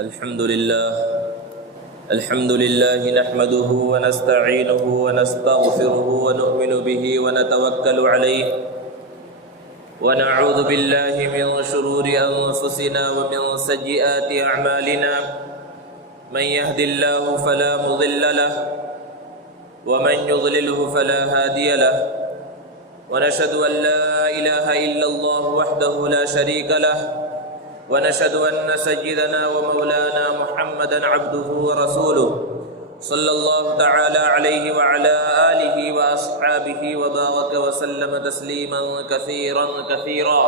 الحمد لله نحمده ونستعينه ونستغفره ونؤمن به ونتوكل عليه ونعوذ بالله من شرور أنفسنا ومن سيئات أعمالنا من يهد الله فلا مضل له ومن يضلله فلا هادي له ونشهد أن لا إله إلا الله وحده لا شريك له ونشهد أن سيدنا ومولانا محمدا عبده ورسوله صلى الله تعالى عليه وعلى آله وأصحابه وبارك وسلم تسليما كثيرا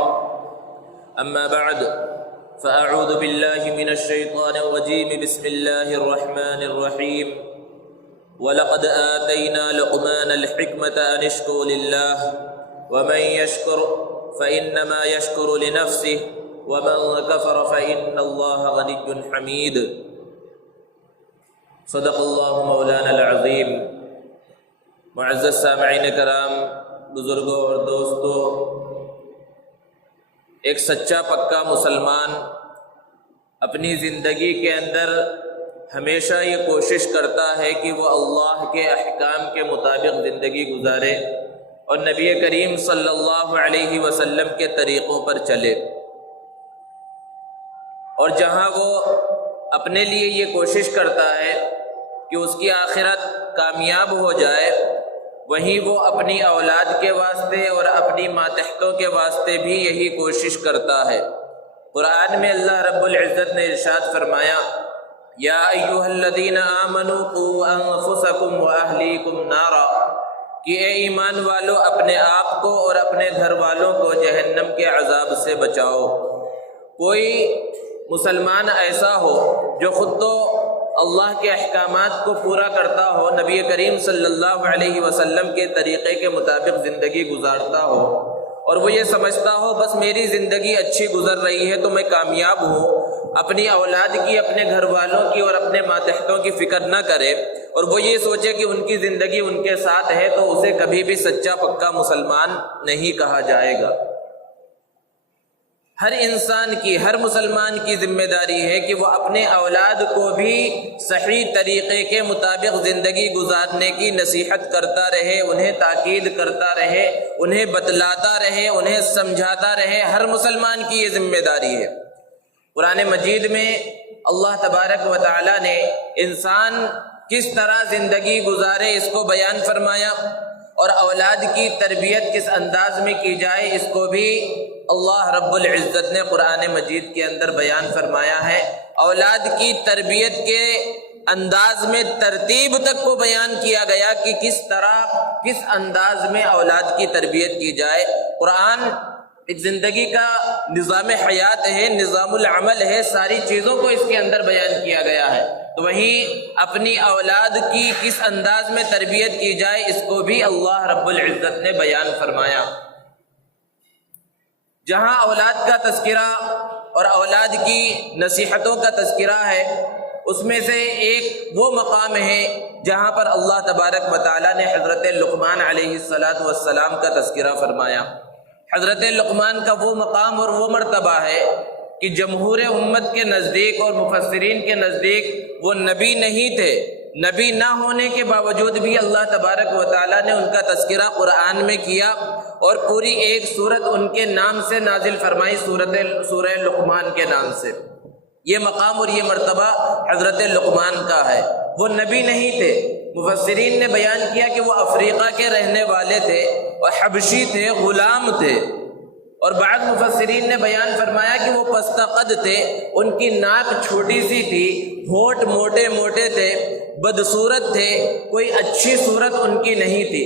أما بعد فأعوذ بالله من الشيطان الرجيم بسم الله الرحمن الرحيم ولقد آتينا لقمان الحكمة أن اشكر لله ومن يشكر فإنما يشكر لنفسه ومن كفر فإن الله غني حميد صدق اللہ مولانا العظیم۔ معزز سامعین کرام، بزرگوں اور دوستوں، ایک سچا پکا مسلمان اپنی زندگی کے اندر ہمیشہ یہ کوشش کرتا ہے کہ وہ اللہ کے احکام کے مطابق زندگی گزارے اور نبی کریم صلی اللہ علیہ وسلم کے طریقوں پر چلے، اور جہاں وہ اپنے لیے یہ کوشش کرتا ہے کہ اس کی آخرت کامیاب ہو جائے، وہیں وہ اپنی اولاد کے واسطے اور اپنی ماتحتوں کے واسطے بھی یہی کوشش کرتا ہے۔ قرآن میں اللہ رب العزت نے ارشاد فرمایا، یا ایھا الذین آمنوا قوا انفسکم واہلیکم نارا، کہ اے ایمان والو اپنے آپ کو اور اپنے گھر والوں کو جہنم کے عذاب سے بچاؤ۔ کوئی مسلمان ایسا ہو جو خود تو اللہ کے احکامات کو پورا کرتا ہو، نبی کریم صلی اللہ علیہ وسلم کے طریقے کے مطابق زندگی گزارتا ہو، اور وہ یہ سمجھتا ہو بس میری زندگی اچھی گزر رہی ہے تو میں کامیاب ہوں، اپنی اولاد کی، اپنے گھر والوں کی اور اپنے ماتحتوں کی فکر نہ کرے، اور وہ یہ سوچے کہ ان کی زندگی ان کے ساتھ ہے، تو اسے کبھی بھی سچا پکا مسلمان نہیں کہا جائے گا۔ ہر انسان کی، ہر مسلمان کی ذمہ داری ہے کہ وہ اپنے اولاد کو بھی صحیح طریقے کے مطابق زندگی گزارنے کی نصیحت کرتا رہے، انہیں تاکید کرتا رہے، انہیں بتلاتا رہے، انہیں سمجھاتا رہے۔ ہر مسلمان کی یہ ذمہ داری ہے۔ قرآن مجید میں اللہ تبارک و تعالی نے انسان کس طرح زندگی گزارے اس کو بیان فرمایا، اور اولاد کی تربیت کس انداز میں کی جائے اس کو بھی اللہ رب العزت نے قرآن مجید کے اندر بیان فرمایا ہے۔ اولاد کی تربیت کے انداز میں ترتیب تک کو بیان کیا گیا کہ کس طرح، کس انداز میں اولاد کی تربیت کی جائے۔ قرآن ایک زندگی کا نظام حیات ہے، نظام العمل ہے، ساری چیزوں کو اس کے اندر بیان کیا گیا ہے۔ تو وہیں اپنی اولاد کی کس انداز میں تربیت کی جائے اس کو بھی اللہ رب العزت نے بیان فرمایا۔ جہاں اولاد کا تذکرہ اور اولاد کی نصیحتوں کا تذکرہ ہے، اس میں سے ایک وہ مقام ہے جہاں پر اللہ تبارک و تعالیٰ نے حضرت لقمان علیہ السلام کا تذکرہ فرمایا۔ حضرت لقمان کا وہ مقام اور وہ مرتبہ ہے کہ جمہور امت کے نزدیک اور مفسرین کے نزدیک وہ نبی نہیں تھے، نبی نہ ہونے کے باوجود بھی اللہ تبارک و تعالیٰ نے ان کا تذکرہ قرآن میں کیا، اور پوری ایک سورت ان کے نام سے نازل فرمائی، سورہ لقمان کے نام سے۔ یہ مقام اور یہ مرتبہ حضرت لقمان کا ہے۔ وہ نبی نہیں تھے، مفسرین نے بیان کیا کہ وہ افریقہ کے رہنے والے تھے اور حبشی تھے، غلام تھے، اور بعض مفسرین نے بیان فرمایا کہ وہ پست قد تھے، ان کی ناک چھوٹی سی تھی، ہونٹ موٹے موٹے تھے، بدصورت تھے، کوئی اچھی صورت ان کی نہیں تھی۔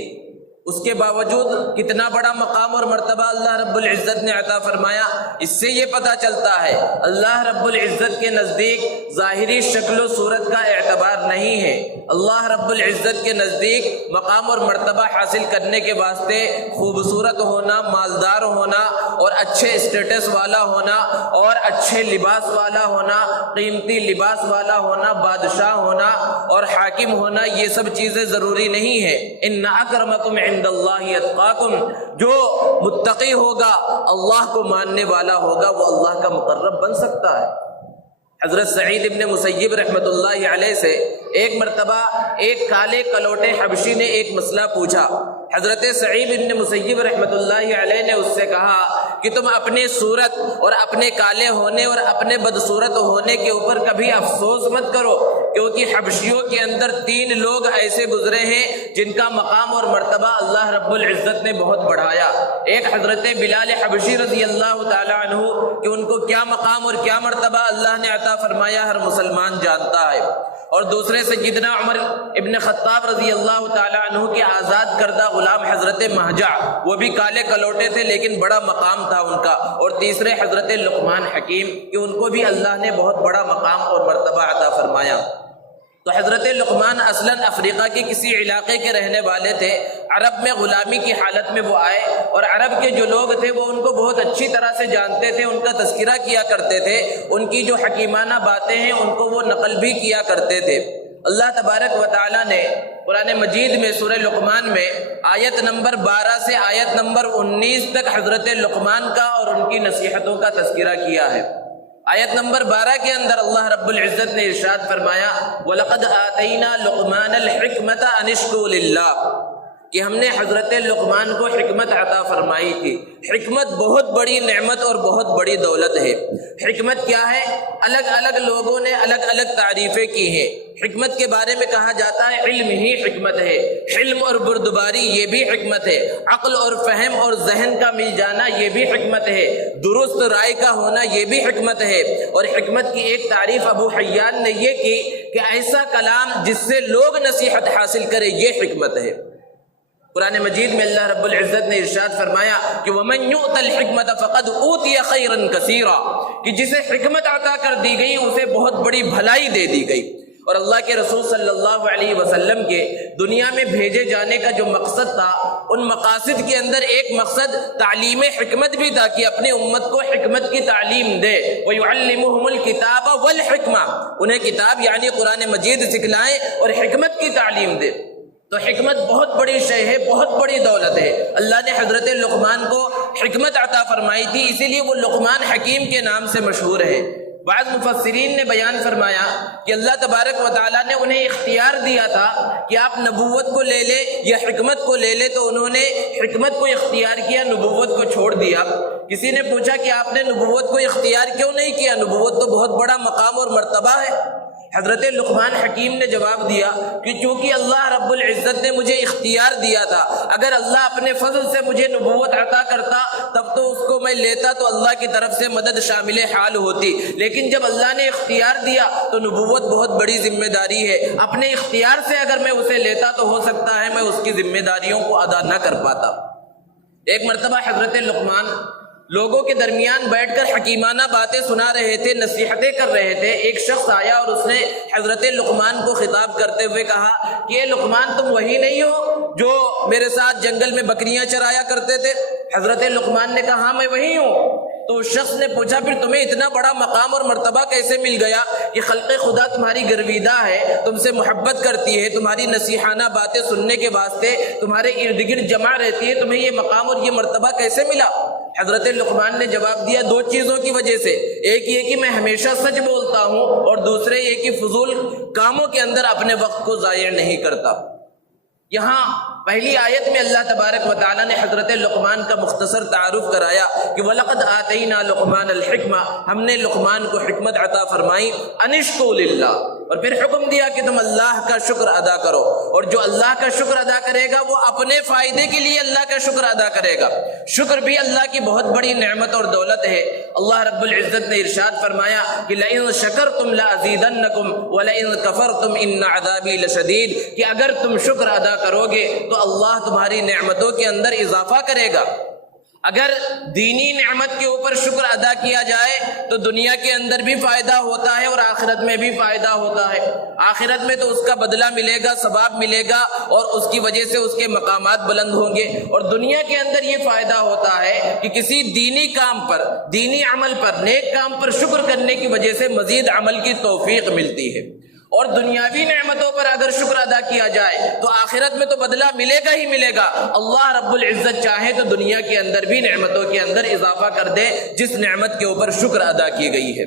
اس کے باوجود کتنا بڑا مقام اور مرتبہ اللہ رب العزت نے عطا فرمایا۔ اس سے یہ پتہ چلتا ہے اللہ رب العزت کے نزدیک ظاہری شکل و صورت کا اعتبار نہیں ہے، اللہ رب العزت کے نزدیک مقام اور مرتبہ حاصل کرنے کے واسطے خوبصورت ہونا، مالدار ہونا، اور اچھے اسٹیٹس والا ہونا، اور اچھے لباس والا ہونا، قیمتی لباس والا ہونا، بادشاہ ہونا اور حاکم ہونا، یہ سب چیزیں ضروری نہیں ہے۔ ان اکرمکم عند اللہ اتقاکم، جو متقی ہوگا، اللہ کو ماننے والا ہوگا، وہ اللہ کا مقرب بن سکتا ہے۔ حضرت سعید ابن مسیب رحمۃ اللہ علیہ سے ایک مرتبہ ایک کالے کلوٹے حبشی نے ایک مسئلہ پوچھا۔ حضرت سعید ابن مسیب رحمۃ اللہ علیہ نے اس سے کہا کہ تم اپنے صورت اور اپنے کالے ہونے اور اپنے بدصورت ہونے کے اوپر کبھی افسوس مت کرو، کیونکہ حبشیوں کے اندر 3 لوگ ایسے گزرے ہیں جن کا مقام اور مرتبہ اللہ رب العزت نے بہت بڑھایا۔ ایک حضرت بلال حبشی رضی اللہ تعالی عنہ کہ ان کو کیا مقام اور کیا مرتبہ اللہ نے عطا فرمایا ہر مسلمان جانتا ہے، اور دوسرے سیدنا عمر ابن خطاب رضی اللہ تعالی عنہ کے آزاد کردہ غلام حضرت مہجع، وہ بھی کالے کلوٹے تھے لیکن بڑا مقام تھا ان کا، اور تیسرے حضرت لقمان حکیم کہ ان کو بھی اللہ نے بہت بڑا مقام اور مرتبہ عطا فرمایا۔ تو حضرت لقمان اصلاً افریقہ کے کسی علاقے کے رہنے والے تھے، عرب میں غلامی کی حالت میں وہ آئے، اور عرب کے جو لوگ تھے وہ ان کو بہت اچھی طرح سے جانتے تھے، ان کا تذکرہ کیا کرتے تھے، ان کی جو حکیمانہ باتیں ہیں ان کو وہ نقل بھی کیا کرتے تھے۔ اللہ تبارک و تعالیٰ نے قرآن مجید میں سورہ لقمان میں آیت نمبر 12 سے آیت نمبر 19 تک حضرت لقمان کا اور ان کی نصیحتوں کا تذکرہ کیا ہے۔ آیت نمبر 12 کے اندر اللہ رب العزت نے ارشاد فرمایا وَلَقَدْ آتَيْنَا لُقْمَانَ الْحِكْمَةَ أَنِ اشْكُرْ لِلَّهِ، کہ ہم نے حضرت لقمان کو حکمت عطا فرمائی تھی۔ حکمت بہت بڑی نعمت اور بہت بڑی دولت ہے۔ حکمت کیا ہے؟ الگ الگ لوگوں نے الگ الگ تعریفیں کی ہیں۔ حکمت کے بارے میں کہا جاتا ہے علم ہی حکمت ہے، حلم اور بردباری یہ بھی حکمت ہے، عقل اور فہم اور ذہن کا مل جانا یہ بھی حکمت ہے، درست رائے کا ہونا یہ بھی حکمت ہے۔ اور حکمت کی ایک تعریف ابو حیان نے یہ کی کہ ایسا کلام جس سے لوگ نصیحت حاصل کرے، یہ حکمت ہے۔ قرآن مجید میں اللہ رب العزت نے ارشاد فرمایا کہ وَمَنْ يُؤْتَ الْحِكْمَةَ فَقَدْ أُوتِيَ خَيْرًا كَثِيرًا، کہ جسے حکمت عطا کر دی گئی اسے بہت بڑی بھلائی دے دی گئی۔ اور اللہ کے رسول صلی اللہ علیہ وسلم کے دنیا میں بھیجے جانے کا جو مقصد تھا، ان مقاصد کے اندر ایک مقصد تعلیم حکمت بھی تھا کہ اپنے امت کو حکمت کی تعلیم دے، وَيُعَلِّمُهُمُ الْكِتَابَ وَالْحِكْمَةَ، انہیں کتاب یعنی قرآن مجید سکھلائیں اور حکمت کی تعلیم دے۔ تو حکمت بہت بڑی شے ہے، بہت بڑی دولت ہے۔ اللہ نے حضرت لقمان کو حکمت عطا فرمائی تھی، اسی لیے وہ لقمان حکیم کے نام سے مشہور ہے۔ بعض مفسرین نے بیان فرمایا کہ اللہ تبارک و تعالیٰ نے انہیں اختیار دیا تھا کہ آپ نبوت کو لے لے یا حکمت کو لے لے، تو انہوں نے حکمت کو اختیار کیا، نبوت کو چھوڑ دیا۔ کسی نے پوچھا کہ آپ نے نبوت کو اختیار کیوں نہیں کیا؟ نبوت تو بہت بڑا مقام اور مرتبہ ہے۔ حضرت لقمان حکیم نے جواب دیا کہ چونکہ اللہ رب العزت نے مجھے اختیار دیا تھا، اگر اللہ اپنے فضل سے مجھے نبوت عطا کرتا تب تو اس کو میں لیتا تو اللہ کی طرف سے مدد شامل حال ہوتی، لیکن جب اللہ نے اختیار دیا تو نبوت بہت بڑی ذمہ داری ہے، اپنے اختیار سے اگر میں اسے لیتا تو ہو سکتا ہے میں اس کی ذمہ داریوں کو ادا نہ کر پاتا۔ ایک مرتبہ حضرت لقمان لوگوں کے درمیان بیٹھ کر حکیمانہ باتیں سنا رہے تھے، نصیحتیں کر رہے تھے۔ ایک شخص آیا اور اس نے حضرت لقمان کو خطاب کرتے ہوئے کہا کہ اے لقمان، تم وہی نہیں ہو جو میرے ساتھ جنگل میں بکریاں چرایا کرتے تھے؟ حضرت لقمان نے کہا ہاں میں وہی ہوں۔ تو اس شخص نے پوچھا پھر تمہیں اتنا بڑا مقام اور مرتبہ کیسے مل گیا کہ خلق خدا تمہاری گرویدہ ہے، تم سے محبت کرتی ہے، تمہاری نصیحانہ باتیں سننے کے واسطے تمہارے ارد گرد جمع رہتی ہے، تمہیں یہ مقام اور یہ مرتبہ کیسے ملا؟ حضرت لقمان نے جواب دیا 2 چیزوں کی وجہ سے، ایک یہ کہ میں ہمیشہ سچ بولتا ہوں، اور دوسرے یہ کہ فضول کاموں کے اندر اپنے وقت کو ضائع نہیں کرتا۔ یہاں پہلی آیت میں اللہ تبارک و تعالیٰ نے حضرت لقمان کا مختصر تعارف کرایا کہ وَلَقَدْ آتَيْنَا لُقْمَانَ الْحِكْمَةَ، ہم نے لقمان کو حکمت عطا فرمائی، أَنِ اشْكُرْ لِلَّهِ، اور پھر حکم دیا کہ تم اللہ کا شکر ادا کرو، اور جو اللہ کا شکر ادا کرے گا وہ اپنے فائدے کے لیے اللہ کا شکر ادا کرے گا۔ شکر بھی اللہ کی بہت بڑی نعمت اور دولت ہے۔ اللہ رب العزت نے ارشاد فرمایا کہ لَإِن شَكَرْتُمْ لَأَزِيدَنَّكُمْ وَلَإِن كَفَرْتُمْ إِنَّ عَذَابِي لَشَدِيدٌ، کہ اگر تم شکر ادا کرو گے تو اللہ تمہاری نعمتوں کے اندر اضافہ کرے گا۔ اگر دینی نعمت کے اوپر شکر ادا کیا جائے تو دنیا کے اندر بھی فائدہ ہوتا ہے اور آخرت میں بھی فائدہ ہوتا ہے۔ آخرت میں تو اس کا بدلہ ملے گا، ثواب ملے گا، اور اس کی وجہ سے اس کے مقامات بلند ہوں گے، اور دنیا کے اندر یہ فائدہ ہوتا ہے کہ کسی دینی کام پر، دینی عمل پر، نیک کام پر شکر کرنے کی وجہ سے مزید عمل کی توفیق ملتی ہے۔ اور دنیاوی نعمتوں پر اگر شکر ادا کیا جائے تو آخرت میں تو بدلہ ملے گا ہی ملے گا۔ اللہ رب العزت چاہے تو دنیا کے اندر بھی نعمتوں کے اندر اضافہ کر دے جس نعمت کے اوپر شکر ادا کی گئی ہے۔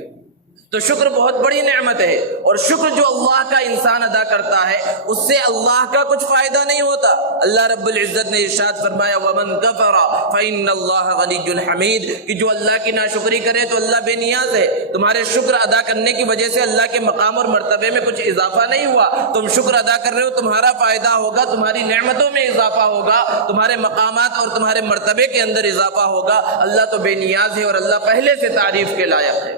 تو شکر بہت بڑی نعمت ہے، اور شکر جو اللہ کا انسان ادا کرتا ہے اس سے اللہ کا کچھ فائدہ نہیں ہوتا۔ اللہ رب العزت نے ارشاد فرمایا وَمَن كَفَرَ فَإِنَّ اللَّهَ غَنِيٌّ حَمِيدٌ، کہ جو اللہ کی ناشکری کرے تو اللہ بے نیاز ہے۔ تمہارے شکر ادا کرنے کی وجہ سے اللہ کے مقام اور مرتبے میں کچھ اضافہ نہیں ہوا، تم شکر ادا کر رہے ہو، تمہارا فائدہ ہوگا، تمہاری نعمتوں میں اضافہ ہوگا، تمہارے مقامات اور تمہارے مرتبے کے اندر اضافہ ہوگا۔ اللہ تو بے نیاز ہے اور اللہ پہلے سے تعریف کے لائق ہے۔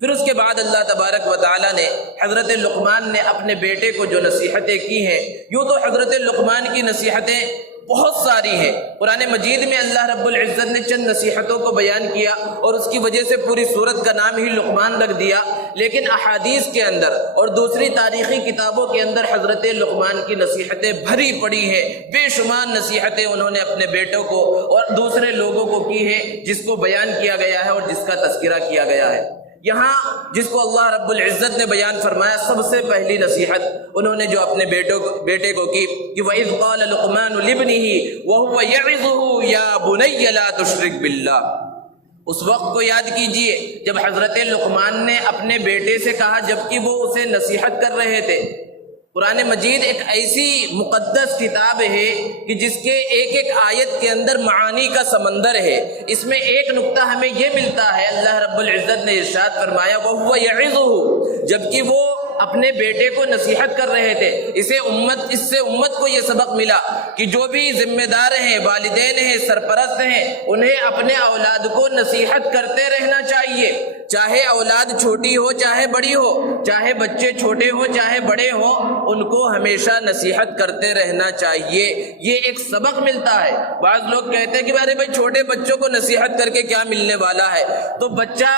پھر اس کے بعد اللہ تبارک و تعالیٰ نے حضرت لقمان نے اپنے بیٹے کو جو نصیحتیں کی ہیں، یوں تو حضرت لقمان کی نصیحتیں بہت ساری ہیں۔ قرآن مجید میں اللہ رب العزت نے چند نصیحتوں کو بیان کیا اور اس کی وجہ سے پوری سورت کا نام ہی لقمان رکھ دیا، لیکن احادیث کے اندر اور دوسری تاریخی کتابوں کے اندر حضرت لقمان کی نصیحتیں بھری پڑی ہیں۔ بے شمار نصیحتیں انہوں نے اپنے بیٹوں کو اور دوسرے لوگوں کو کی ہیں، جس کو بیان کیا گیا ہے اور جس کا تذکرہ کیا گیا ہے۔ یہاں جس کو اللہ رب العزت نے بیان فرمایا، سب سے پہلی نصیحت انہوں نے جو اپنے بیٹے کو کی کہ وَإِذْ قَالَ لُقْمَانُ لِابْنِهِ وَهُوَ يَعِظُهُ يَا بُنَيَّ لَا تُشْرِكْ بِاللَّهِ، اس وقت کو یاد کیجئے جب حضرت لقمان نے اپنے بیٹے سے کہا جبکہ وہ اسے نصیحت کر رہے تھے۔ قرآن مجید ایک ایسی مقدس کتاب ہے کہ جس کے ایک ایک آیت کے اندر معانی کا سمندر ہے۔ اس میں ایک نقطہ ہمیں یہ ملتا ہے، اللہ رب العزت نے ارشاد فرمایا وَهُوَ يَعِظُهُ، جبکہ وہ اپنے بیٹے کو نصیحت کر رہے تھے۔ اس سے امت کو یہ سبق ملا کہ جو بھی ذمہ دار ہیں، والدین ہیں، سرپرست ہیں، انہیں اپنے اولاد کو نصیحت کرتے رہنا چاہیے، چاہے اولاد چھوٹی ہو چاہے بڑی ہو، چاہے بچے چھوٹے ہو چاہے بڑے ہو، ان کو ہمیشہ نصیحت کرتے رہنا چاہیے۔ یہ ایک سبق ملتا ہے۔ بعض لوگ کہتے ہیں کہ ارے بھائی چھوٹے بچوں کو نصیحت کر کے کیا ملنے والا ہے؟ تو بچہ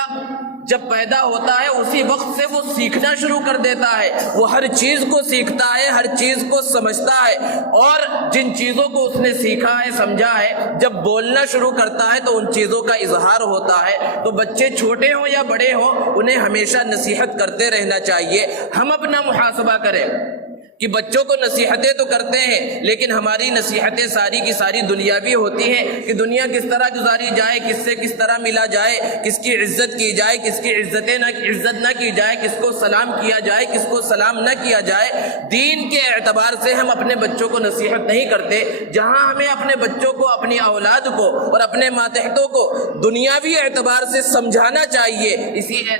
جب پیدا ہوتا ہے اسی وقت سے وہ سیکھنا شروع کر دیتا ہے، وہ ہر چیز کو سیکھتا ہے، ہر چیز کو سمجھتا ہے، اور جن چیزوں کو اس نے سیکھا ہے، سمجھا ہے، جب بولنا شروع کرتا ہے تو ان چیزوں کا اظہار ہوتا ہے۔ تو بچے چھوٹے ہوں یا بڑے ہوں، انہیں ہمیشہ نصیحت کرتے رہنا چاہیے۔ ہم اپنا محاسبہ کریں کہ بچوں کو نصیحتیں تو کرتے ہیں، لیکن ہماری نصیحتیں ساری کی ساری دنیاوی ہوتی ہیں کہ دنیا کس طرح گزاری جائے، کس سے کس طرح ملا جائے، کس کی عزت کی جائے، کس کی عزت نہ کی جائے، کس کو سلام کیا جائے، کس کو سلام نہ کیا جائے۔ دین کے اعتبار سے ہم اپنے بچوں کو نصیحت نہیں کرتے۔ جہاں ہمیں اپنے بچوں کو، اپنی اولاد کو اور اپنے ماتحتوں کو دنیاوی اعتبار سے سمجھانا چاہیے،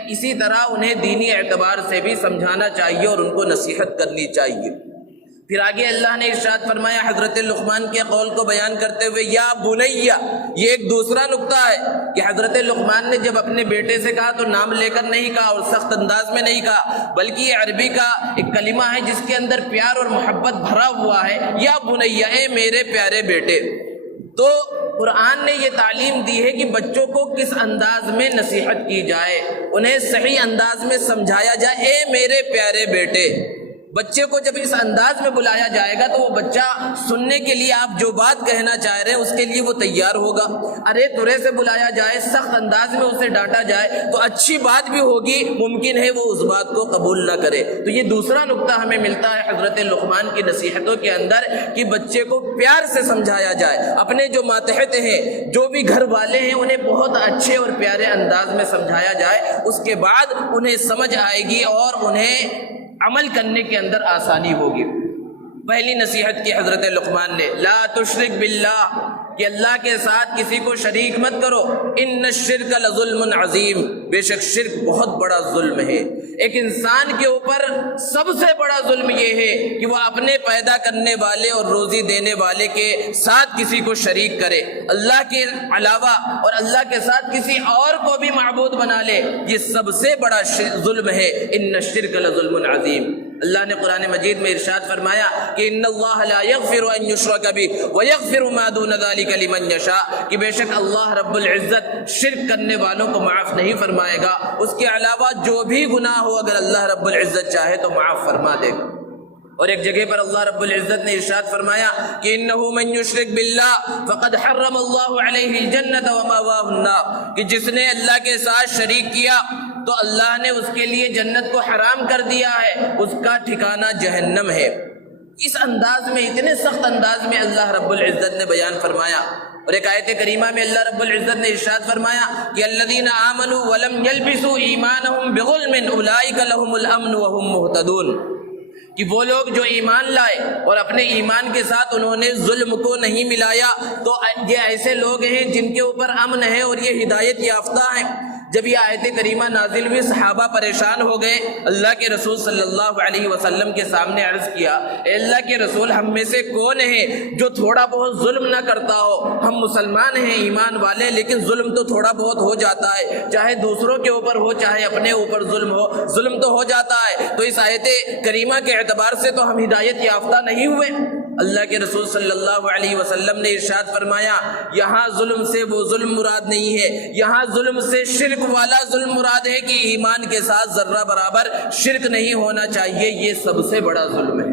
اسی طرح انہیں دینی اعتبار سے بھی سمجھانا چاہیے اور ان کو نصیحت کرنی چاہیے۔ پھر آگے اللہ نے ارشاد فرمایا حضرت لقمان کے قول کو بیان کرتے ہوئے یا بنیا، یہ ایک دوسرا نقطہ ہے کہ حضرت لقمان نے جب اپنے بیٹے سے کہا تو نام لے کر نہیں کہا اور سخت انداز میں نہیں کہا، بلکہ یہ عربی کا ایک کلمہ ہے جس کے اندر پیار اور محبت بھرا ہوا ہے۔ یا بنیا، اے میرے پیارے بیٹے۔ تو قرآن نے یہ تعلیم دی ہے کہ بچوں کو کس انداز میں نصیحت کی جائے، انہیں صحیح انداز میں سمجھایا جائے۔ اے میرے پیارے بیٹے، بچے کو جب اس انداز میں بلایا جائے گا تو وہ بچہ سننے کے لیے آپ جو بات کہنا چاہ رہے ہیں اس کے لیے وہ تیار ہوگا۔ ارے ترے سے بلایا جائے، سخت انداز میں اسے ڈانٹا جائے تو اچھی بات بھی ہوگی، ممکن ہے وہ اس بات کو قبول نہ کرے۔ تو یہ دوسرا نقطہ ہمیں ملتا ہے حضرت لقمان کی نصیحتوں کے اندر کہ بچے کو پیار سے سمجھایا جائے۔ اپنے جو ماتحت ہیں، جو بھی گھر والے ہیں، انہیں بہت اچھے اور پیارے انداز میں سمجھایا جائے، اس کے بعد انہیں سمجھ آئے گی اور انہیں عمل کرنے کے اندر آسانی ہوگی۔ پہلی نصیحت کی حضرت لقمان نے لا تشرک باللہ، کہ اللہ کے ساتھ کسی کو شریک مت کرو۔ ان الشرک لظلم عظیم، بے شک شرک بہت بڑا ظلم ہے۔ ایک انسان کے اوپر سب سے بڑا ظلم یہ ہے کہ وہ اپنے پیدا کرنے والے اور روزی دینے والے کے ساتھ کسی کو شریک کرے، اللہ کے علاوہ، اور اللہ کے ساتھ کسی اور کو بھی معبود بنا لے۔ یہ سب سے بڑا ظلم ہے۔ ان الشرک لظلم عظیم۔ اللہ نے قرآن مجید میں ارشاد فرمایا کہ ان اللہ لا یغفر ان یشرک بہ ویغفر ما دون ذلک لمن یشاء، کہ بے شک اللہ رب العزت شرک کرنے والوں کو معاف نہیں فرمائے گا، اس کے علاوہ جو بھی گناہ ہو اگر اللہ رب العزت چاہے تو معاف فرما دے گا۔ اور ایک جگہ پر اللہ رب العزت نے ارشاد فرمایا کہ انہ من یشرک باللہ فقد حرم اللہ علیہ الجنۃ ومأواہ النار، کہ جس نے اللہ کے ساتھ شریک کیا تو اللہ نے اس کے لیے جنت کو حرام کر دیا ہے، اس کا ٹھکانہ جہنم ہے۔ اس انداز میں، اتنے سخت انداز میں اللہ رب العزت نے بیان فرمایا۔ اور ایک آیت کریمہ میں اللہ رب العزت نے ارشاد فرمایا کہ الذین آمنوا ولم یلبسوا ایمانہم بظلم اولئک لہم الامن وہم مہتدون، کہ وہ لوگ جو ایمان لائے اور اپنے ایمان کے ساتھ انہوں نے ظلم کو نہیں ملایا تو یہ ایسے لوگ ہیں جن کے اوپر امن ہے اور یہ ہدایت یافتہ ہیں۔ جب یہ آیت کریمہ نازل ہوئی صحابہ پریشان ہو گئے، اللہ کے رسول صلی اللہ علیہ وسلم کے سامنے عرض کیا، اے اللہ کے رسول ہم میں سے کون ہے جو تھوڑا بہت ظلم نہ کرتا ہو؟ ہم مسلمان ہیں، ایمان والے، لیکن ظلم تو تھوڑا بہت ہو جاتا ہے، چاہے دوسروں کے اوپر ہو چاہے اپنے اوپر ظلم ہو، ظلم تو ہو جاتا ہے۔ تو اس آیت کریمہ کے اعتبار سے تو ہم ہدایت یافتہ نہیں ہوئے۔ اللہ کے رسول صلی اللہ علیہ وسلم نے ارشاد فرمایا یہاں ظلم سے وہ ظلم مراد نہیں ہے، یہاں ظلم سے شرک والا ظلم مراد ہے کہ ایمان کے ساتھ ذرہ برابر شرک نہیں ہونا چاہیے، یہ سب سے بڑا ظلم ہے۔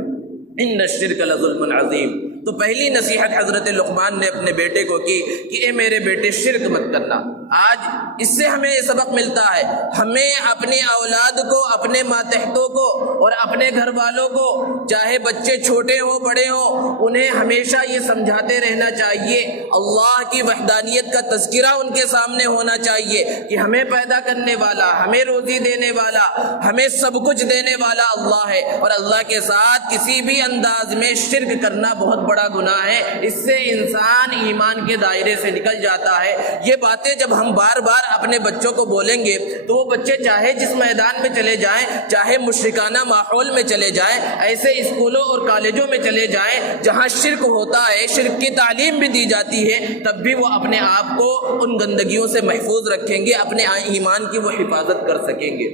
ان الشرک لظلم عظیم۔ تو پہلی نصیحت حضرت لقمان نے اپنے بیٹے کو کی کہ اے میرے بیٹے شرک مت کرنا۔ آج اس سے ہمیں یہ سبق ملتا ہے، ہمیں اپنی اولاد کو، اپنے ماتحتوں کو اور اپنے گھر والوں کو، چاہے بچے چھوٹے ہوں بڑے ہوں، انہیں ہمیشہ یہ سمجھاتے رہنا چاہیے، اللہ کی وحدانیت کا تذکرہ ان کے سامنے ہونا چاہیے کہ ہمیں پیدا کرنے والا، ہمیں روزی دینے والا، ہمیں سب کچھ دینے والا اللہ ہے، اور اللہ کے ساتھ کسی بھی انداز میں شرک کرنا بہت بڑا گناہ ہے، اس سے انسان ایمان کے دائرے سے نکل جاتا ہے۔ یہ باتیں جب ہم بار بار اپنے بچوں کو بولیں گے تو وہ بچے چاہے جس میدان میں چلے جائیں، چاہے مشرکانہ ماحول میں چلے جائیں، ایسے اسکولوں اور کالجوں میں چلے جائیں جہاں شرک ہوتا ہے، شرک کی تعلیم بھی دی جاتی ہے، تب بھی وہ اپنے آپ کو ان گندگیوں سے محفوظ رکھیں گے، اپنے ایمان کی وہ حفاظت کر سکیں گے۔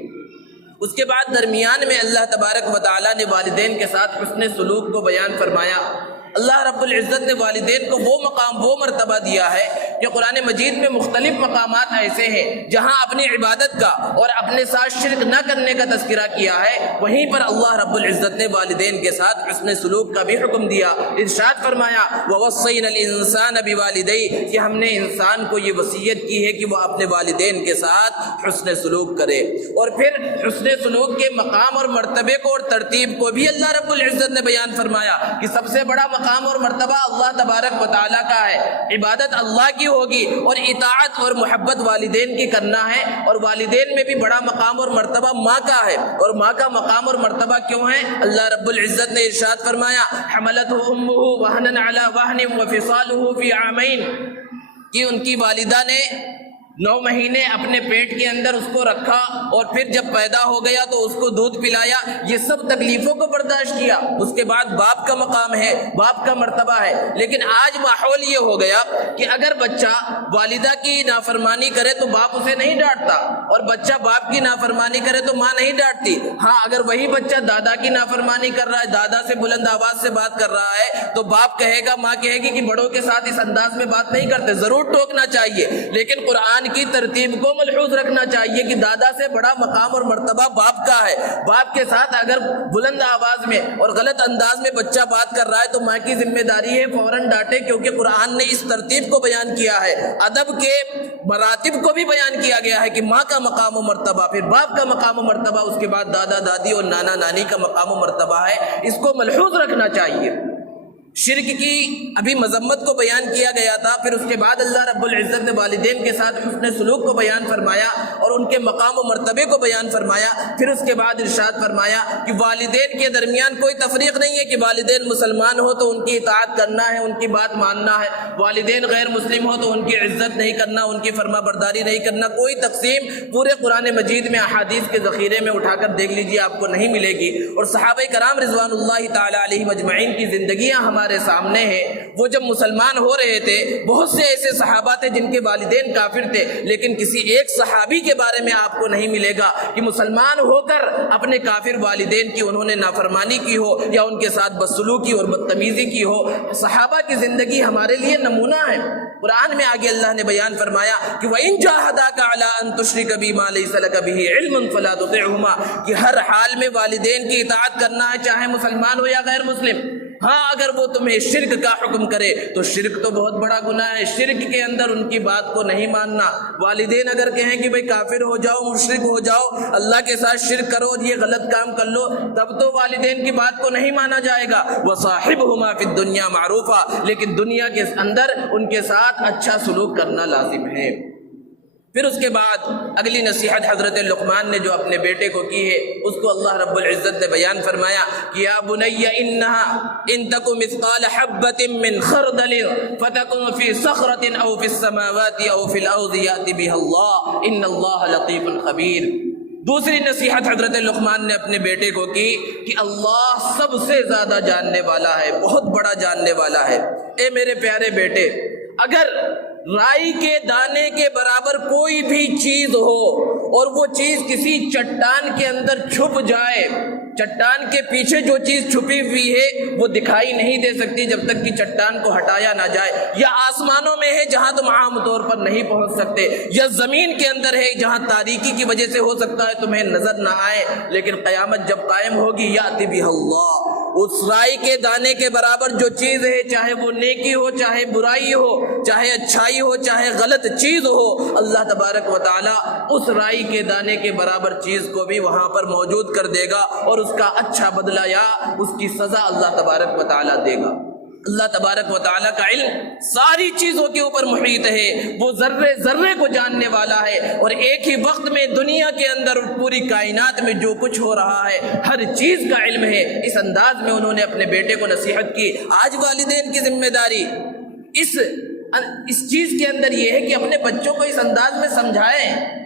اس کے بعد درمیان میں اللہ تبارک و تعالیٰ نے والدین کے ساتھ حسن سلوک کو بیان فرمایا۔ اللہ رب العزت نے والدین کو وہ مقام، وہ مرتبہ دیا ہے کہ قرآن مجید میں مختلف مقامات ایسے ہیں جہاں اپنی عبادت کا اور اپنے ساتھ شرک نہ کرنے کا تذکرہ کیا ہے، وہیں پر اللہ رب العزت نے والدین کے ساتھ حسن سلوک کا بھی حکم دیا۔ ارشاد فرمایا وَوَصَّيْنَا الْإِنسَانَ بِوَالِدَيْهِ، کہ ہم نے انسان کو یہ وصیت کی ہے کہ وہ اپنے والدین کے ساتھ حسن سلوک کرے۔ اور پھر حسن سلوک کے مقام اور مرتبے کو اور ترتیب کو بھی اللہ رب العزت نے بیان فرمایا کہ سب سے بڑا مقام اور مرتبہ اللہ تبارک و تعالیٰ کا ہے، عبادت اللہ کی ہوگی اور اطاعت اور محبت والدین کی کرنا ہے، اور والدین میں بھی بڑا مقام اور مرتبہ ماں کا ہے، اور ماں کا مقام اور مرتبہ کیوں ہے؟ اللہ رب العزت نے ارشاد فرمایا حملته امه وهنا على وهن وفصاله في عامين، کہ ان کی والدہ نے 9 مہینے اپنے پیٹ کے اندر اس کو رکھا اور پھر جب پیدا ہو گیا تو اس کو دودھ پلایا، یہ سب تکلیفوں کو برداشت کیا۔ اس کے بعد باپ کا مقام ہے، باپ کا مرتبہ ہے۔ لیکن آج ماحول یہ ہو گیا کہ اگر بچہ والدہ کی نافرمانی کرے تو باپ اسے نہیں ڈانٹتا، اور بچہ باپ کی نافرمانی کرے تو ماں نہیں ڈانٹتی۔ ہاں اگر وہی بچہ دادا کی نافرمانی کر رہا ہے، دادا سے بلند آواز سے بات کر رہا ہے، تو باپ کہے گا، ماں کہے گی کہ بڑوں کے ساتھ اس انداز میں بات نہیں کرتے، ضرور ٹوکنا چاہیے۔ لیکن قرآن کی ترتیب کو ملحوظ رکھنا چاہیے کہ دادا سے بڑا مقام اور مرتبہ باپ کا ہے۔ باپ کے ساتھ اگر بلند آواز میں اور غلط انداز میں بچہ بات کر رہا ہے تو ماں کی ذمہ داری ہے فوراً ڈانٹے، کیونکہ قرآن نے اس ترتیب کو بیان کیا ہے، ادب کے مراتب کو بھی بیان کیا گیا ہے کہ ماں کا مقام و مرتبہ، پھر باپ کا مقام و مرتبہ، اس کے بعد دادا دادی اور نانا نانی کا مقام و مرتبہ ہے، اس کو ملحوظ رکھنا چاہیے۔ شرک کی ابھی مذمت کو بیان کیا گیا تھا، پھر اس کے بعد اللہ رب العزت نے والدین کے ساتھ حسن سلوک کو بیان فرمایا اور ان کے مقام و مرتبے کو بیان فرمایا۔ پھر اس کے بعد ارشاد فرمایا کہ والدین کے درمیان کوئی تفریق نہیں ہے کہ والدین مسلمان ہو تو ان کی اطاعت کرنا ہے، ان کی بات ماننا ہے، والدین غیر مسلم ہو تو ان کی عزت نہیں کرنا، ان کی فرما برداری نہیں کرنا۔ کوئی تقسیم پورے قرآن مجید میں احادیث کے ذخیرے میں اٹھا کر دیکھ لیجیے، آپ کو نہیں ملے گی۔ اور صحابہ کرام رضوان اللہ تعالی علیہم اجمعین کی زندگیاں ہمارے سامنے ہے۔ وہ جب مسلمان ہو رہے تھے، بہت سے ایسے صحابہ تھے جن کے والدین کافر تھے، لیکن کسی ایک صحابی کے بارے میں آپ کو نہیں ملے گا کہ مسلمان ہو کر اپنے کافر والدین کی انہوں نے نافرمانی کی ہو یا ان کے ساتھ بدسلوکی اور بدتمیزی کی ہو۔ صحابہ کی زندگی ہمارے لیے نمونہ ہے۔ قرآن میں آگے اللہ نے بیان فرمایا کہ وَإِن جَاهَدَاكَ عَلَىٰ أَن تُشْرِكَ بِي مَا لَيْسَ لَكَ بِهِ عِلْمٌ فَلَا تُطِعْهُمَا، کہ ہر حال میں والدین کی اطاعت کرنا ہے، چاہے مسلمان ہو یا غیر مسلم۔ ہاں اگر وہ تمہیں شرک کا حکم کرے تو شرک تو بہت بڑا گناہ ہے، شرک کے اندر ان کی بات کو نہیں ماننا۔ والدین اگر کہیں کہ بھئی کافر ہو جاؤ، مشرک ہو جاؤ، اللہ کے ساتھ شرک کرو اور یہ غلط کام کر لو، تب تو والدین کی بات کو نہیں مانا جائے گا۔ وَصَاحِبْهُمَا فِي الدُّنْيَا مَعْرُوفًا، لیکن دنیا کے اندر ان کے ساتھ اچھا سلوک کرنا لازم ہے۔ پھر اس کے بعد اگلی نصیحت حضرت لقمان نے جو اپنے بیٹے کو کی ہے، اس کو اللہ رب العزت نے بیان فرمایا کہ یا بنی انہا ان تک مثقال حبۃ من خردل فتکن فی صخرۃ او فی السماوات او فی الارض یأتی بها اللہ ان اللہ لطیف خبیر۔ دوسری نصیحت حضرت لقمان نے اپنے بیٹے کو کی کہ اللہ سب سے زیادہ جاننے والا ہے، بہت بڑا جاننے والا ہے۔ اے میرے پیارے بیٹے، اگر رائی کے دانے کے برابر کوئی بھی چیز ہو اور وہ چیز کسی چٹان کے اندر چھپ جائے، چٹان کے پیچھے جو چیز چھپی ہوئی ہے وہ دکھائی نہیں دے سکتی جب تک کہ چٹان کو ہٹایا نہ جائے، یا آسمانوں میں ہے جہاں تم عام طور پر نہیں پہنچ سکتے، یا زمین کے اندر ہے جہاں تاریکی کی وجہ سے ہو سکتا ہے تمہیں نظر نہ آئے، لیکن قیامت جب قائم ہوگی یأتی بہ اللہ، اس رائی کے دانے کے برابر جو چیز ہے، چاہے وہ نیکی ہو، چاہے برائی ہو، چاہے اچھائی ہو، چاہے غلط چیز ہو، اللہ تبارک و تعالی اس رائی کے دانے کے برابر چیز کو بھی وہاں پر موجود کر دے گا، اور اس کا اچھا بدلہ یا اس کی سزا اللہ تبارک و تعالی دے گا۔ اللہ تبارک و تعالیٰ کا علم ساری چیزوں کے اوپر محیط ہے، وہ ذرے ذرے کو جاننے والا ہے، اور ایک ہی وقت میں دنیا کے اندر پوری کائنات میں جو کچھ ہو رہا ہے ہر چیز کا علم ہے۔ اس انداز میں انہوں نے اپنے بیٹے کو نصیحت کی۔ آج والدین کی ذمہ داری اس چیز کے اندر یہ ہے کہ اپنے بچوں کو اس انداز میں سمجھائیں،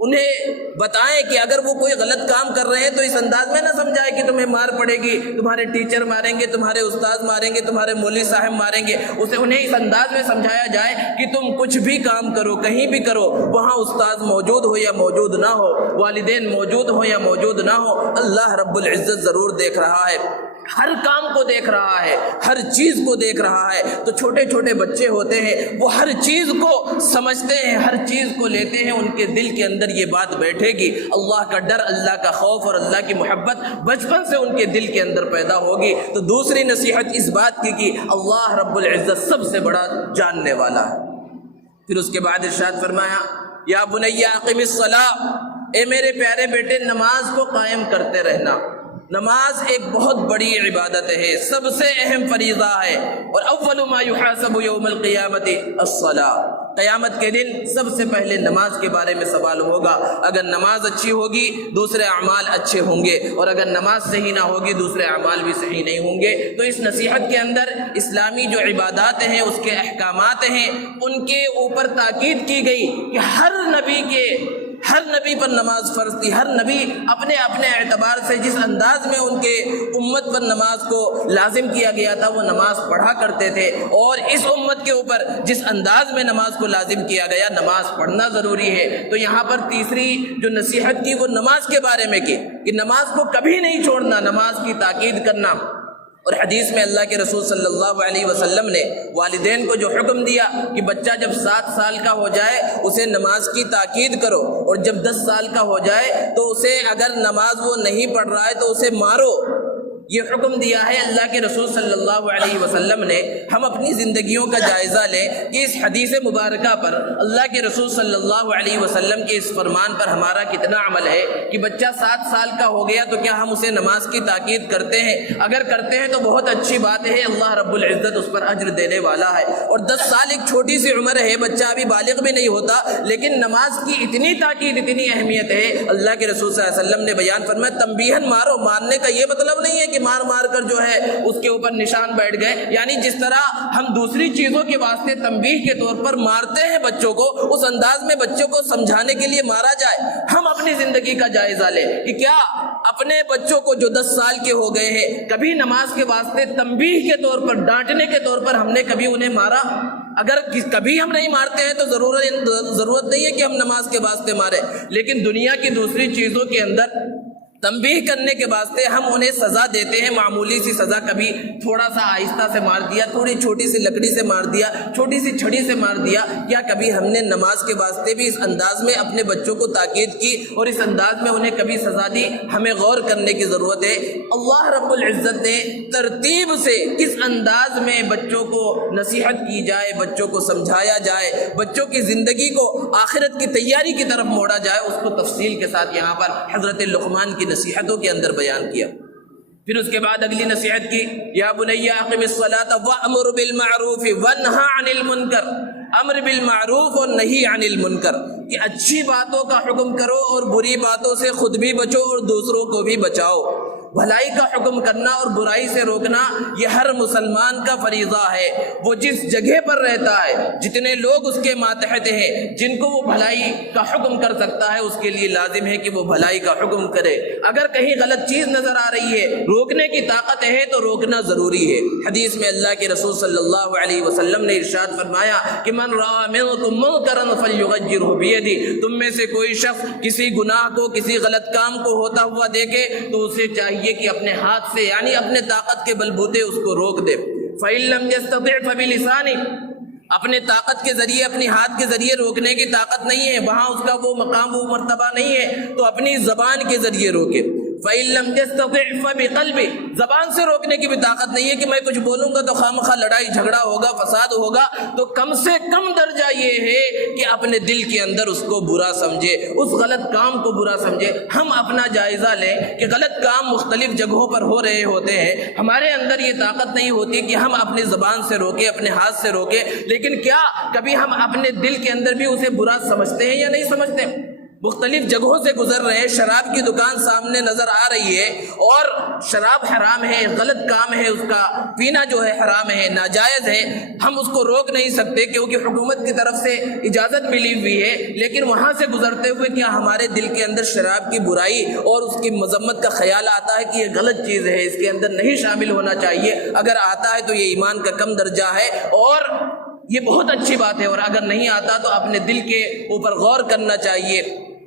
انہیں بتائیں کہ اگر وہ کوئی غلط کام کر رہے ہیں تو اس انداز میں نہ سمجھائیں کہ تمہیں مار پڑے گی، تمہارے ٹیچر ماریں گے، تمہارے استاد ماریں گے، تمہارے مولوی صاحب ماریں گے۔ انہیں اس انداز میں سمجھایا جائے کہ تم کچھ بھی کام کرو، کہیں بھی کرو، وہاں استاد موجود ہو یا موجود نہ ہو، والدین موجود ہو یا موجود نہ ہو، اللہ رب العزت ضرور دیکھ رہا ہے، ہر کام کو دیکھ رہا ہے، ہر چیز کو دیکھ رہا ہے۔ تو چھوٹے چھوٹے بچے ہوتے ہیں، وہ ہر چیز کو سمجھتے ہیں، ہر چیز کو لیتے ہیں، ان کے دل کے اندر یہ بات بیٹھے گی، اللہ کا ڈر، اللہ کا خوف اور اللہ کی محبت بچپن سے ان کے دل کے اندر پیدا ہوگی۔ تو دوسری نصیحت اس بات کی کہ اللہ رب العزت سب سے بڑا جاننے والا ہے۔ پھر اس کے بعد ارشاد فرمایا یا بنی اقم الصلاۃ، اے میرے پیارے بیٹے نماز کو قائم کرتے رہنا۔ نماز ایک بہت بڑی عبادت ہے، سب سے اہم فریضہ ہے، اور اول ما یحاسب یوم القیامت الصلاۃ، قیامت کے دن سب سے پہلے نماز کے بارے میں سوال ہوگا۔ اگر نماز اچھی ہوگی دوسرے اعمال اچھے ہوں گے، اور اگر نماز صحیح نہ ہوگی دوسرے اعمال بھی صحیح نہیں ہوں گے۔ تو اس نصیحت کے اندر اسلامی جو عبادات ہیں، اس کے احکامات ہیں، ان کے اوپر تاکید کی گئی کہ ہر نبی پر نماز فرض تھی۔ ہر نبی اپنے اپنے اعتبار سے جس انداز میں ان کے امت پر نماز کو لازم کیا گیا تھا وہ نماز پڑھا کرتے تھے، اور اس امت کے اوپر جس انداز میں نماز کو لازم کیا گیا نماز پڑھنا ضروری ہے۔ تو یہاں پر تیسری جو نصیحت کی وہ نماز کے بارے میں کی کہ نماز کو کبھی نہیں چھوڑنا، نماز کی تاکید کرنا۔ اور حدیث میں اللہ کے رسول صلی اللہ علیہ وسلم نے والدین کو جو حکم دیا کہ بچہ جب 7 سال کا ہو جائے اسے نماز کی تاکید کرو، اور جب 10 سال کا ہو جائے تو اسے اگر نماز وہ نہیں پڑھ رہا ہے تو اسے مارو۔ یہ حکم دیا ہے اللہ کے رسول صلی اللہ علیہ وسلم نے۔ ہم اپنی زندگیوں کا جائزہ لیں کہ اس حدیث مبارکہ پر اللہ کے رسول صلی اللہ علیہ وسلم کے اس فرمان پر ہمارا کتنا عمل ہے کہ بچہ 7 سال کا ہو گیا تو کیا ہم اسے نماز کی تاکید کرتے ہیں؟ اگر کرتے ہیں تو بہت اچھی بات ہے، اللہ رب العزت اس پر اجر دینے والا ہے۔ اور 10 سال ایک چھوٹی سی عمر ہے، بچہ ابھی بالغ بھی نہیں ہوتا، لیکن نماز کی اتنی تاکید، اتنی اہمیت ہے۔ اللہ کے رسول صلی اللہ علیہ وسلم نے بیان فرمایا تنبیہن مارو، مارنے کا یہ مطلب نہیں ہے کہ مار کر جو ہے اس کے اوپر نشان بیٹھ گئے، یعنی جس طرح ہم دوسری چیزوں کے واسطے تنبیہ کے طور پر مارتے ہیں بچوں کو، اس انداز میں بچوں کو سمجھانے کے لیے مارا جائے۔ ہم اپنی زندگی کا جائزہ لیں کہ کیا اپنے بچوں کو جو 10 سال کے ہو گئے ہیں کبھی نماز کے واسطے تنبیہ کے طور پر، ڈانٹنے کے طور پر ہم نے کبھی انہیں مارا؟ اگر کبھی ہم نہیں مارتے ہیں تو ضرورت نہیں ہے کہ ہم نماز کے واسطے مارے، لیکن دنیا کی دوسری چیزوں کے اندر تنبیہ کرنے کے واسطے ہم انہیں سزا دیتے ہیں، معمولی سی سزا، کبھی تھوڑا سا آہستہ سے مار دیا، تھوڑی چھوٹی سی لکڑی سے مار دیا، چھوٹی سی چھڑی سے مار دیا. کیا کبھی ہم نے نماز کے واسطے بھی اس انداز میں اپنے بچوں کو تاکید کی اور اس انداز میں انہیں کبھی سزا دی؟ ہمیں غور کرنے کی ضرورت ہے. اللہ رب العزت نے ترتیب سے کس انداز میں بچوں کو نصیحت کی جائے، بچوں کو سمجھایا جائے، بچوں کی زندگی کو آخرت کی تیاری کی طرف موڑا جائے، اس کو تفصیل کے ساتھ یہاں پر حضرت لقمان کی نصیحتوں کے اندر بیان کیا. پھر اس کے بعد اگلی نصیحت کی، یا بنی اقم الصلاۃ وامر بالمعروف وانہا عن المنکر. امر بالمعروف اور نہی عن المنکر، کہ اچھی باتوں کا حکم کرو اور بری باتوں سے خود بھی بچو اور دوسروں کو بھی بچاؤ. بھلائی کا حکم کرنا اور برائی سے روکنا یہ ہر مسلمان کا فریضہ ہے. وہ جس جگہ پر رہتا ہے، جتنے لوگ اس کے ماتحت ہیں، جن کو وہ بھلائی کا حکم کر سکتا ہے، اس کے لیے لازم ہے کہ وہ بھلائی کا حکم کرے. اگر کہیں غلط چیز نظر آ رہی ہے، روکنے کی طاقت ہے تو روکنا ضروری ہے. حدیث میں اللہ کے رسول صلی اللہ علیہ وسلم نے ارشاد فرمایا کہ من رأى منکم منکرا فلیغیرہ بیدہ. تم میں سے کوئی شخص کسی گناہ کو، کسی غلط کام کو ہوتا ہوا دیکھے تو اسے چاہیے کہ اپنے ہاتھ سے، یعنی اپنے طاقت کے بلبوتے اس کو روک دے. فَإِن لَّمْ يَسْتَطِعْ فَبِلِسَانِهِ. اپنے طاقت کے ذریعے، اپنی ہاتھ کے ذریعے روکنے کی طاقت نہیں ہے، وہاں اس کا وہ مقام، وہ مرتبہ نہیں ہے، تو اپنی زبان کے ذریعے روکے. فَإِن لَّمْ يَسْتَطِعْ فَبِقَلْبِهِ. زبان سے روکنے کی بھی طاقت نہیں ہے کہ میں کچھ بولوں گا تو خامخواہ لڑائی جھگڑا ہوگا، فساد ہوگا، تو کم سے کم درجہ یہ ہے کہ اپنے دل کے اندر اس کو برا سمجھے، اس غلط کام کو برا سمجھے. ہم اپنا جائزہ لیں کہ غلط کام مختلف جگہوں پر ہو رہے ہوتے ہیں، ہمارے اندر یہ طاقت نہیں ہوتی کہ ہم اپنی زبان سے روکیں، اپنے ہاتھ سے روکیں، لیکن کیا کبھی ہم اپنے دل کے اندر بھی اسے برا سمجھتے ہیں یا نہیں سمجھتے؟ مختلف جگہوں سے گزر رہے ہیں، شراب کی دکان سامنے نظر آ رہی ہے اور شراب حرام ہے، غلط کام ہے، اس کا پینا جو ہے حرام ہے، ناجائز ہے. ہم اس کو روک نہیں سکتے کیونکہ حکومت کی طرف سے اجازت ملی ہوئی ہے، لیکن وہاں سے گزرتے ہوئے کیا ہمارے دل کے اندر شراب کی برائی اور اس کی مذمت کا خیال آتا ہے کہ یہ غلط چیز ہے، اس کے اندر نہیں شامل ہونا چاہیے؟ اگر آتا ہے تو یہ ایمان کا کم درجہ ہے اور یہ بہت اچھی بات ہے، اور اگر نہیں آتا تو اپنے دل کے اوپر غور کرنا چاہیے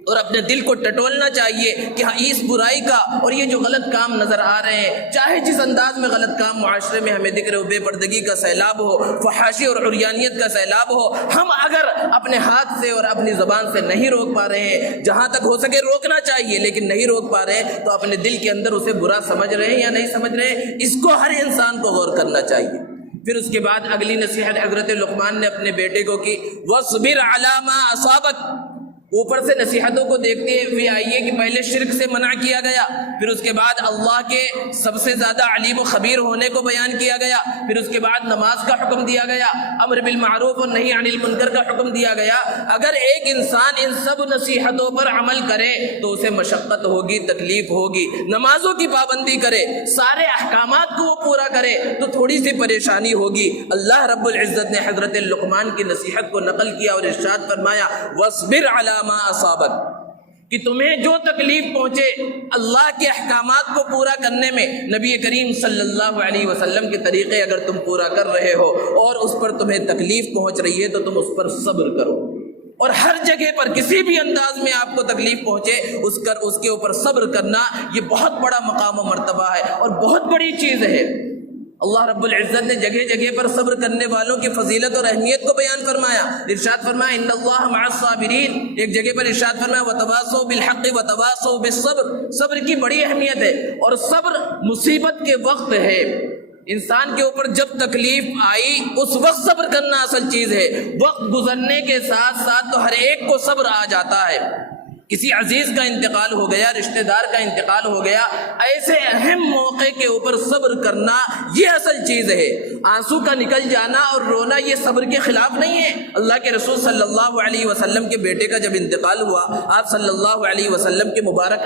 اور اپنے دل کو ٹٹولنا چاہیے کہ ہاں اس برائی کا اور یہ جو غلط کام نظر آ رہے ہیں، چاہے جس انداز میں غلط کام معاشرے میں ہمیں دکھ رہے ہو، بے پردگی کا سیلاب ہو، فحاشی اور عریانیت کا سیلاب ہو، ہم اگر اپنے ہاتھ سے اور اپنی زبان سے نہیں روک پا رہے ہیں، جہاں تک ہو سکے روکنا چاہیے لیکن نہیں روک پا رہے ہیں، تو اپنے دل کے اندر اسے برا سمجھ رہے ہیں یا نہیں سمجھ رہے ہیں؟ اس کو ہر انسان کو غور کرنا چاہیے. پھر اس کے بعد اگلی نصیحت حضرت لقمان نے اپنے بیٹے کو کی، وَاصْبِرْ عَلَىٰ مَا أَصَابَكَ. اوپر سے نصیحتوں کو دیکھتے ہوئے آئیے کہ پہلے شرک سے منع کیا گیا، پھر اس کے بعد اللہ کے سب سے زیادہ علیم و خبیر ہونے کو بیان کیا گیا، پھر اس کے بعد نماز کا حکم دیا گیا، امر بالمعروف اور نہی عن المنکر کا حکم دیا گیا. اگر ایک انسان ان سب نصیحتوں پر عمل کرے تو اسے مشقت ہوگی، تکلیف ہوگی. نمازوں کی پابندی کرے، سارے احکامات کو وہ پورا کرے تو تھوڑی سی پریشانی ہوگی. اللہ رب العزت نے حضرت لقمان کی نصیحت کو نقل کیا اور ارشاد فرمایا، وَاصْبِرْ عَلَىٰ مَا أَصَابَكَ. کہ تمہیں جو تکلیف پہنچے اللہ کے احکامات کو پورا کرنے میں، نبی کریم صلی اللہ علیہ وسلم کے طریقے اگر تم پورا کر رہے ہو اور اس پر تمہیں تکلیف پہنچ رہی ہے تو تم اس پر صبر کرو. اور ہر جگہ پر کسی بھی انداز میں آپ کو تکلیف پہنچے اس کے اوپر صبر کرنا یہ بہت بڑا مقام و مرتبہ ہے اور بہت بڑی چیز ہے. اللہ رب العزت نے جگہ جگہ پر صبر کرنے والوں کی فضیلت اور اہمیت کو بیان فرمایا. ارشاد فرمایا ان اللہ مع الصابرین. ایک جگہ پر ارشاد فرمایا وتواصوا بالحق وتواصوا بالصبر. صبر کی بڑی اہمیت ہے اور صبر مصیبت کے وقت ہے. انسان کے اوپر جب تکلیف آئی اس وقت صبر کرنا اصل چیز ہے. وقت گزرنے کے ساتھ ساتھ تو ہر ایک کو صبر آ جاتا ہے. کسی عزیز کا انتقال ہو گیا، رشتہ دار کا انتقال ہو گیا، ایسے اہم موقع کے اوپر صبر کرنا یہ اصل چیز ہے. آنسو کا نکل جانا اور رونا یہ صبر کے خلاف نہیں ہے. اللہ کے رسول صلی اللہ علیہ وسلم کے بیٹے کا جب انتقال ہوا، آپ صلی اللہ علیہ وسلم کے مبارک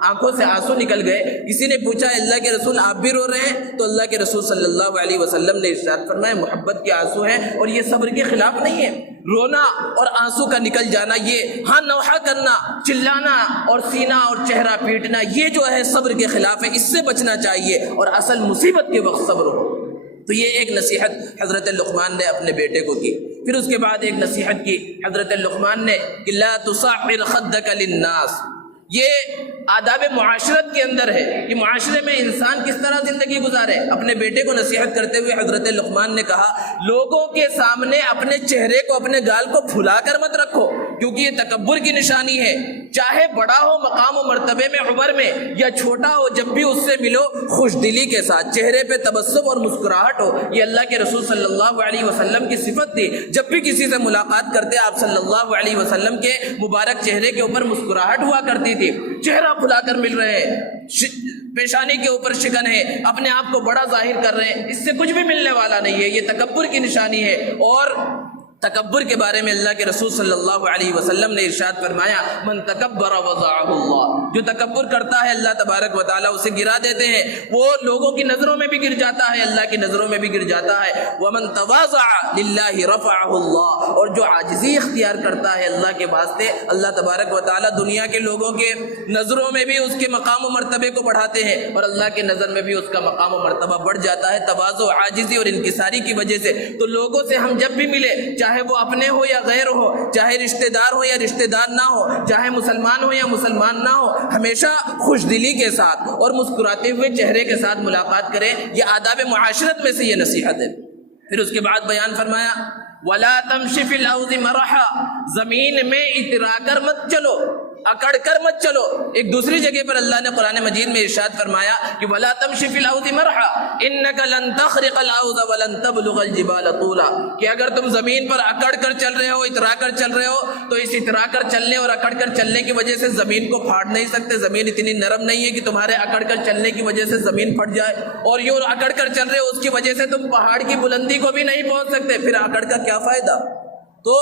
آنکھوں سے آنسو نکل گئے. کسی نے پوچھا اللہ کے رسول آپ بھی رو رہے ہیں؟ تو اللہ کے رسول صلی اللہ علیہ وسلم نے ارشاد فرمایا محبت کے آنسو ہیں اور یہ صبر کے خلاف نہیں ہے. رونا اور آنسو کا نکل جانا، یہ ہاں نوحہ کرنا، چلانا اور سینہ اور چہرہ پیٹنا، یہ جو ہے صبر کے خلاف ہے. اس سے بچنا چاہیے اور اصل مصیبت کے وقت صبر ہو. تو یہ ایک نصیحت حضرت لقمان نے اپنے بیٹے کو کی. پھر اس کے بعد ایک نصیحت کی حضرت لقمان نے کہ لا تصعر خدک للناس. یہ آداب معاشرت کے اندر ہے کہ معاشرے میں انسان کس طرح زندگی گزارے۔ اپنے بیٹے کو نصیحت کرتے ہوئے حضرت لقمان نے کہا لوگوں کے سامنے اپنے چہرے کو اپنے گال کو پھلا کر مت رکھو، کیونکہ یہ تکبر کی نشانی ہے۔ چاہے بڑا ہو مقام و مرتبے میں عمر میں یا چھوٹا ہو، جب بھی اس سے ملو خوش دلی کے ساتھ، چہرے پہ تبسم اور مسکراہٹ ہو۔ یہ اللہ کے رسول صلی اللہ علیہ وسلم کی صفت تھی۔ جب بھی کسی سے ملاقات کرتے آپ صلی اللہ علیہ وسلم کے مبارک چہرے کے اوپر مسکراہٹ ہوا کرتی تھی۔ چہرہ پھلا کر مل رہے ہیں، پیشانی کے اوپر شکن ہے، اپنے آپ کو بڑا ظاہر کر رہے ہیں، اس سے کچھ بھی ملنے والا نہیں ہے، یہ تکبر کی نشانی ہے۔ اور تکبر کے بارے میں اللہ کے رسول صلی اللہ علیہ وسلم نے ارشاد فرمایا من تکبر وضعه اللہ، جو تکبر کرتا ہے اللہ تبارک و تعالیٰ اسے گرا دیتے ہیں، وہ لوگوں کی نظروں میں بھی گر جاتا ہے، اللہ کی نظروں میں بھی گر جاتا ہے۔ ومن تواضع للہ رفعه اللہ، اور جو عاجزی اختیار کرتا ہے اللہ کے واسطے، اللہ تبارک و تعالیٰ دنیا کے لوگوں کے نظروں میں بھی اس کے مقام و مرتبے کو بڑھاتے ہیں، اور اللہ کے نظر میں بھی اس کا مقام و مرتبہ بڑھ جاتا ہے تواضع، عاجزی اور انکساری کی وجہ سے۔ تو لوگوں سے ہم جب بھی ملے، چاہے وہ اپنے ہو یا غیر ہو، چاہے رشتہ دار ہو یا رشتہ دار نہ ہو، چاہے مسلمان ہو یا مسلمان نہ ہو، ہمیشہ خوش دلی کے ساتھ اور مسکراتے ہوئے چہرے کے ساتھ ملاقات کریں۔ یہ آداب معاشرت میں سے یہ نصیحت ہے۔ پھر اس کے بعد بیان فرمایا وَلَا تَمْشِ فِي الْأَرْضِ مَرَحًا، زمین میں اترا کر مت چلو، اکڑ کر مت چلو۔ ایک دوسری جگہ پر اللہ نے قرآن مجید میں ارشاد فرمایا کہ وَلَا تَمْشِ فِي الْأَرْضِ مَرَحًا إِنَّكَ لَن تَخْرِقَ الْأَرْضَ وَلَن تَبْلُغَ الْجِبَالَ طُولًا، کہ اگر تم زمین پر اکڑ کر چل رہے ہو، اترا کر چل رہے ہو، تو اس اترا کر چلنے اور اکڑ کر چلنے کی وجہ سے زمین کو پھاڑ نہیں سکتے۔ زمین اتنی نرم نہیں ہے کہ تمہارے اکڑ کر چلنے کی وجہ سے زمین پھٹ جائے، اور یوں اکڑ کر چل رہے ہو اس کی وجہ سے تم پہاڑ کی بلندی کو بھی نہیں پہنچ سکتے، پھر اکڑ کا کیا فائدہ؟ تو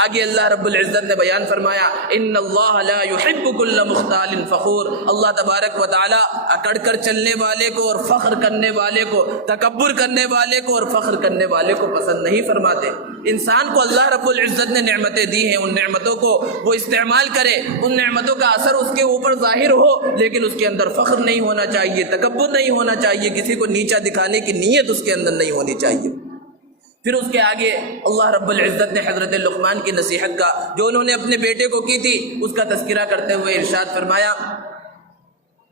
آگے اللہ رب العزت نے بیان فرمایا ان اللہ لا يحب كل مختال فخور، اللہ تبارک و تعالی اکڑ کر چلنے والے کو اور فخر کرنے والے کو، تکبر کرنے والے کو اور فخر کرنے والے کو پسند نہیں فرماتے۔ انسان کو اللہ رب العزت نے نعمتیں دی ہیں، ان نعمتوں کو وہ استعمال کرے، ان نعمتوں کا اثر اس کے اوپر ظاہر ہو، لیکن اس کے اندر فخر نہیں ہونا چاہیے، تکبر نہیں ہونا چاہیے، کسی کو نیچا دکھانے کی نیت اس کے اندر نہیں ہونی چاہیے۔ پھر اس کے آگے اللہ رب العزت نے حضرت لقمان کی نصیحت کا جو انہوں نے اپنے بیٹے کو کی تھی اس کا تذکرہ کرتے ہوئے ارشاد فرمایا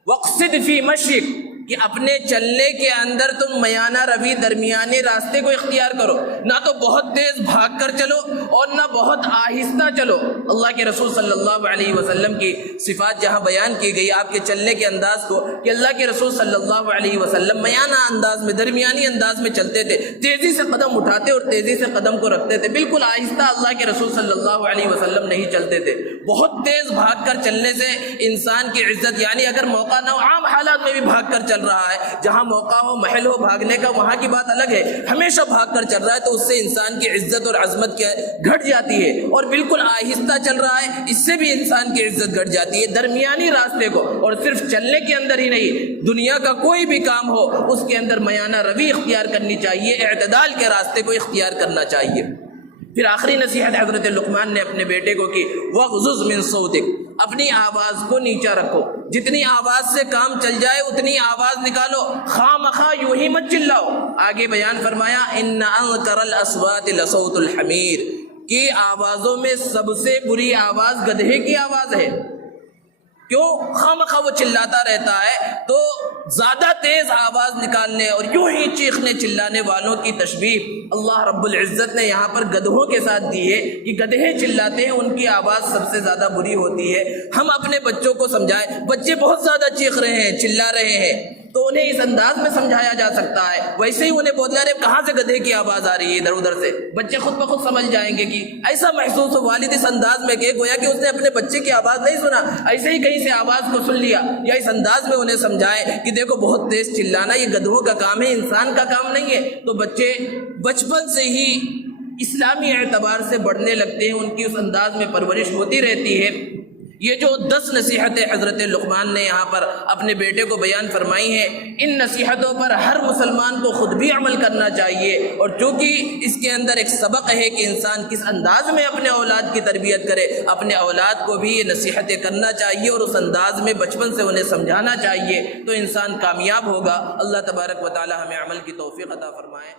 وَاقْصِدْ فِي مَشْيِكَ، کہ اپنے چلنے کے اندر تم میانہ روی درمیانے راستے کو اختیار کرو، نہ تو بہت تیز بھاگ کر چلو اور نہ بہت آہستہ چلو۔ اللہ کے رسول صلی اللہ علیہ وسلم کی صفات جہاں بیان کی گئی، آپ کے چلنے کے انداز کو، کہ اللہ کے رسول صلی اللہ علیہ وسلم میانہ انداز میں، درمیانی انداز میں چلتے تھے، تیزی سے قدم اٹھاتے اور تیزی سے قدم کو رکھتے تھے، بالکل آہستہ اللہ کے رسول صلی اللہ علیہ وسلم نہیں چلتے تھے۔ بہت تیز بھاگ کر چلنے سے انسان کی عزت، یعنی اگر موقع نہ ہو، عام حالات میں بھی بھاگ کر چل رہا ہے، جہاں موقع ہو، محل ہو بھاگنے کا، وہاں کی بات الگ ہے، ہمیشہ بھاگ کر چل رہا ہے تو اس سے انسان کی عزت اور عظمت گھٹ جاتی ہے، اور بالکل آہستہ چل رہا ہے اس سے بھی انسان کی عزت گھٹ جاتی ہے۔ درمیانی راستے کو، اور صرف چلنے کے اندر ہی نہیں، دنیا کا کوئی بھی کام ہو اس کے اندر میانہ روی اختیار کرنی چاہیے، اعتدال کے راستے کو اختیار کرنا چاہیے۔ پھر آخری نصیحت حضرت لقمان نے اپنے بیٹے کو کی وَغْضُضْ مِن صَوْتِكَ، اپنی آواز کو نیچا رکھو، جتنی آواز سے کام چل جائے اتنی آواز نکالو، خواہ مخواہ یوں ہی مت چلاؤ۔ آگے بیان فرمایا ان انکر الاصوات لصوت الحمیر، کہ آوازوں میں سب سے بری آواز گدھے کی آواز ہے۔ کیوں؟ خواہ مخواہ وہ چلاتا رہتا ہے، تو زیادہ تیز آواز نکالنے اور یوں ہی چیخنے چلانے والوں کی تشبیہ اللہ رب العزت نے یہاں پر گدھوں کے ساتھ دی ہے، کہ گدھے چلاتے ہیں ان کی آواز سب سے زیادہ بری ہوتی ہے۔ ہم اپنے بچوں کو سمجھائیں، بچے بہت زیادہ چیخ رہے ہیں، چلا رہے ہیں، تو انہیں اس انداز میں سمجھایا جا سکتا ہے، ویسے ہی انہیں بولنا رہے کہاں سے گدھے کی آواز آ رہی ہے ادھر ادھر سے، بچے خود بخود سمجھ جائیں گے، کہ ایسا محسوس ہو والد اس انداز میں کہ گویا کہ اس نے اپنے بچے کی آواز نہیں سنا، ایسے ہی کہیں سے آواز کو سن لیا، یا اس انداز میں انہیں سمجھائے کہ دیکھو بہت تیز چلانا یہ گدھوں کا کام ہے، انسان کا کام نہیں ہے۔ تو بچے بچپن سے ہی اسلامی اعتبار سے بڑھنے لگتے ہیں، ان کی اس انداز میں پرورش ہوتی رہتی ہے۔ یہ جو 10 نصیحتیں حضرت لقمان نے یہاں پر اپنے بیٹے کو بیان فرمائی ہیں، ان نصیحتوں پر ہر مسلمان کو خود بھی عمل کرنا چاہیے، اور چونکہ اس کے اندر ایک سبق ہے کہ انسان کس انداز میں اپنے اولاد کی تربیت کرے، اپنے اولاد کو بھی یہ نصیحتیں کرنا چاہیے اور اس انداز میں بچپن سے انہیں سمجھانا چاہیے، تو انسان کامیاب ہوگا۔ اللہ تبارک و تعالی ہمیں عمل کی توفیق عطا فرمائے۔